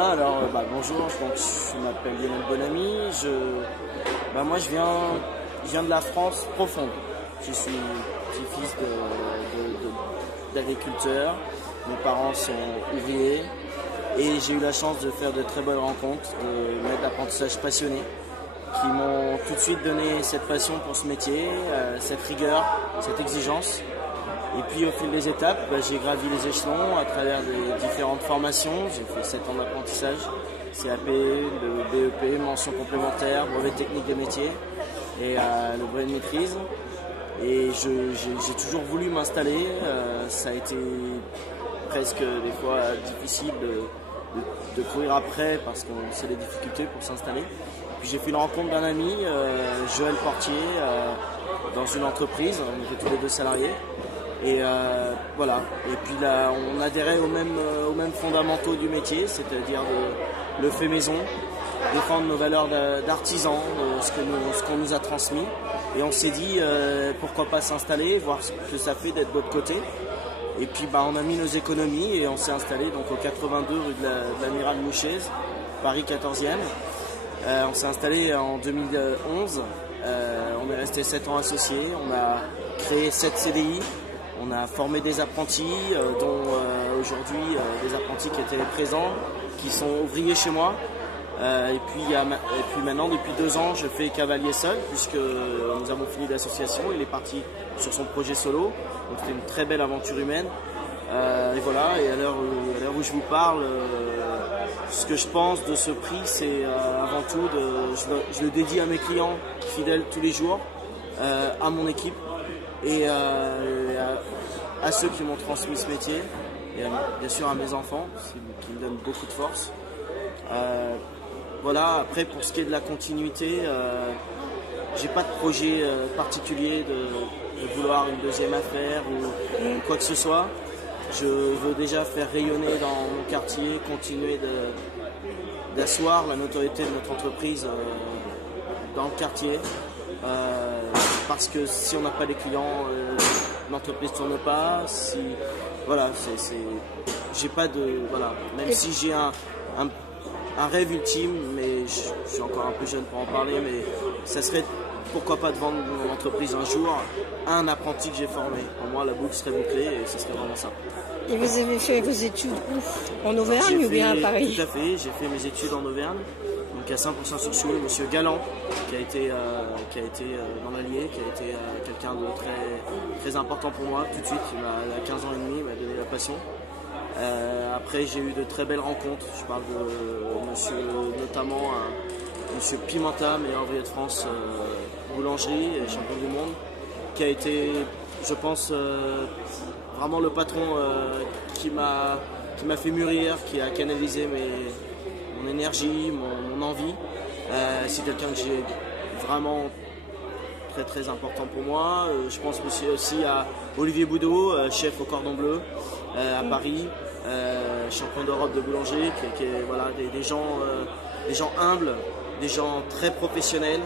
Bonjour, je m'appelle Lionel Bonamy. Moi, je viens de la France profonde. Je suis petit-fils d'agriculteurs. Mes parents sont ouvriers et j'ai eu la chance de faire de très bonnes rencontres, de maîtres d'apprentissage passionnés qui m'ont tout de suite donné cette passion pour ce métier, cette rigueur, cette exigence. Et puis au fil des étapes, j'ai gravi les échelons à travers des différentes formations. J'ai fait 7 ans d'apprentissage, CAP, le BEP, mention complémentaire, brevet technique de métier et le brevet de maîtrise. Et j'ai toujours voulu m'installer. Ça a été presque des fois difficile de courir après parce qu'on sait les difficultés pour s'installer. Puis j'ai fait une rencontre d'un ami, Joël Portier, dans une entreprise. On était tous les deux salariés. Et voilà. Et puis là, on adhérait aux mêmes fondamentaux du métier, c'est-à-dire le fait maison, défendre nos valeurs d'artisans, ce qu'on nous a transmis. Et on s'est dit pourquoi pas s'installer, voir ce que ça fait d'être de l'autre côté. Et puis on a mis nos économies et on s'est installé donc au 82 rue de l'Amiral Mouchez, Paris 14e. On s'est installé en 2011. On est resté 7 ans associés. On a créé 7 CDI. On a formé des apprentis, dont aujourd'hui des apprentis qui étaient présents, qui sont ouvriers chez moi. Et puis maintenant, depuis 2 ans, je fais cavalier seul, puisque nous avons fini l'association. Il est parti sur son projet solo. Donc c'était une très belle aventure humaine. Et voilà, et à l'heure où je vous parle, ce que je pense de ce prix, c'est avant tout, je le dédie à mes clients fidèles tous les jours, à mon équipe, et à ceux qui m'ont transmis ce métier, et bien sûr à mes enfants qui me donnent beaucoup de force. Voilà, après pour ce qui est de la continuité, j'ai pas de projet particulier de vouloir une deuxième affaire ou quoi que ce soit. Je veux déjà faire rayonner dans mon quartier, continuer d'asseoir la notoriété de notre entreprise dans le quartier. Parce que si on n'a pas les clients, l'entreprise ne tourne pas. J'ai pas de Même si j'ai un rêve ultime, mais je suis encore un peu jeune pour en parler, mais ça serait pourquoi pas de vendre mon entreprise un jour à un apprenti que j'ai formé. Pour moi, la boucle serait bouclée et ce serait vraiment ça. Et vous avez fait vos études où? En Auvergne ou bien à Paris? Tout à fait, j'ai fait mes études en Auvergne. Donc à 100% sur Soule, monsieur Galland, qui a été dans l'Allier, qui a été quelqu'un de très, très important pour moi tout de suite. Il a 15 ans et demi, il m'a donné la passion. Après j'ai eu de très belles rencontres. Je parle de monsieur, notamment monsieur Pimenta, meilleur ouvrier de France, boulangerie et champion du monde, qui a été, je pense, vraiment le patron qui m'a fait mûrir, qui a canalisé mon énergie, mon envie. C'est quelqu'un que j'ai vraiment très très important pour moi. Je pense aussi à Olivier Boudot, chef au Cordon Bleu à Paris, champion d'Europe de boulanger, qui est des gens humbles, des gens très professionnels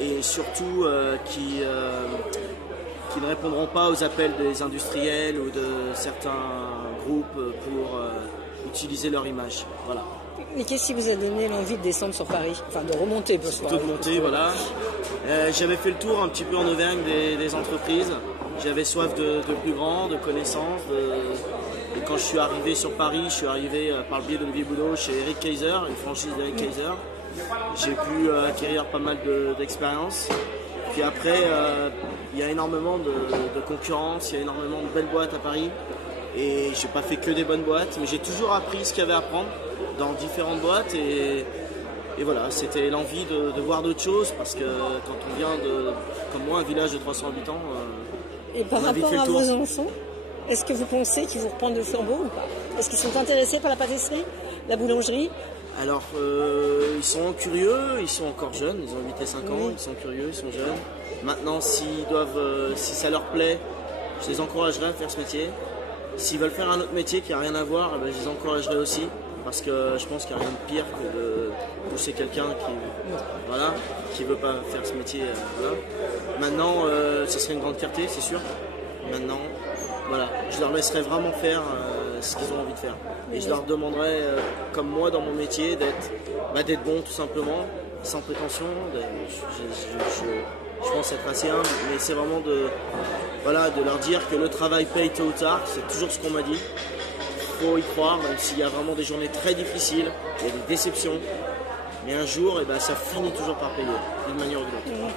et surtout qui ne répondront pas aux appels des industriels ou de certains groupes pour utiliser leur image. Voilà. Mais qu'est-ce qui vous a donné l'envie de descendre sur Paris? Enfin, de remonter, parce que... De remonter, voilà. J'avais fait le tour un petit peu en Auvergne des entreprises. J'avais soif de plus grand, de connaissances. Et quand je suis arrivé sur Paris, je suis arrivé par le biais d'Olivier Boudot chez Eric Kaiser, une franchise d'Eric Kaiser. J'ai pu acquérir pas mal d'expérience. Puis après, il y a énormément de concurrence, il y a énormément de belles boîtes à Paris. Et j'ai pas fait que des bonnes boîtes, mais j'ai toujours appris ce qu'il y avait à apprendre dans différentes boîtes. Et voilà, c'était l'envie de voir d'autres choses, parce que quand on vient comme moi, un village de 300 habitants, et par rapport à vos enfants, est-ce que vous pensez qu'ils vous reprennent le flambeau ou pas? Est-ce qu'ils sont intéressés par la pâtisserie, la boulangerie? Alors, ils sont curieux, ils sont encore jeunes, ils ont 8 et 5 ans, ils sont curieux, ils sont jeunes. Maintenant, si ça leur plaît, je les encouragerai à faire ce métier. S'ils veulent faire un autre métier qui n'a rien à voir, je les encouragerai aussi. Parce que je pense qu'il n'y a rien de pire que de pousser quelqu'un qui ne veut pas faire ce métier. Maintenant, ce serait une grande fierté, c'est sûr. Maintenant, voilà, je leur laisserai vraiment faire ce qu'ils ont envie de faire. Et je leur demanderais, comme moi dans mon métier, d'être bon tout simplement, sans prétention. Je pense être assez humble, mais c'est vraiment de leur dire que le travail paye tôt ou tard, c'est toujours ce qu'on m'a dit. Il faut y croire, même s'il y a vraiment des journées très difficiles, il y a des déceptions, mais un jour, ça finit toujours par payer, d'une manière ou d'une autre.